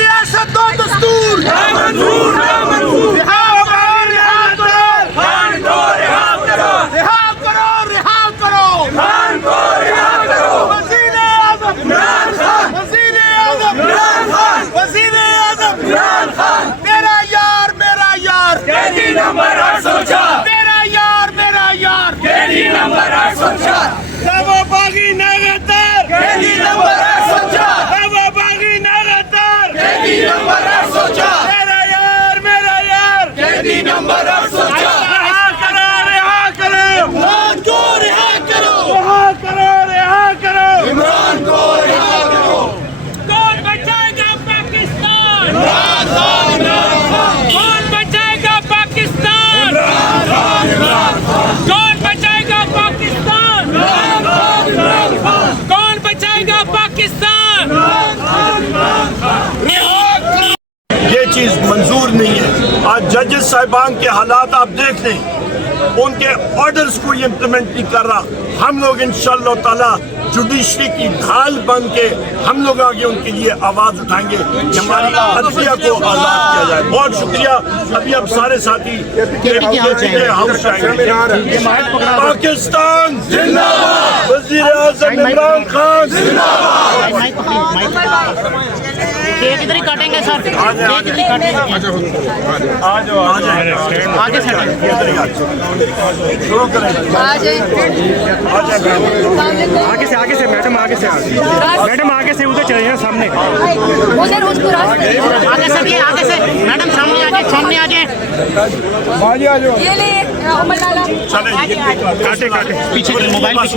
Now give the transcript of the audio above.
रियासत दो दस्तूर नंबर 804 मेरा यार कैदी नंबर 804 बागी लगातार कैदी नंबर 804 बागी लगातार कैदी नंबर 804 मेरा यार कैदी नंबर 804 रिहा करो इमरान को रिहा करो रिहा करो इमरान को रिहा करो कौन बचाएगा पाकिस्तान इमरान खान कौन बचाएगा पाकिस्तान इमरान खान कौन बचाएगा पाकिस्तान कौन बचाएगा पाकिस्तान ये चीज मंजूर नहीं है। आज जजेस साहिबान के हालात आप देख लें, उनके ऑर्डर्स को ये इम्प्लीमेंट नहीं कर रहा। हम लोग इंशाअल्लाह ताला जुडिशरी की ढाल बन के हम लोग आगे उनके लिए आवाज उठाएंगे कि हमारी अदलिया को आजाद किया जाए। बहुत शुक्रिया। अभी अब सारे साथी हाउस आएंगे। पाकिस्तान जिंदाबाद, वजीर आज़म इमरान खान जिंदाबाद। केक इधर ही काटेंगे सर, केक इधर ही काटेंगे। आगे से शुरू करें। आगे से मैडम आगे से मैडम आगे से उधर चले जाए सामने उधर उसको आगे से भी आगे से मैडम सामने आ जाए आ जाओ ये ले उमर लाला चले काटे पीछे मोबाइल पीछे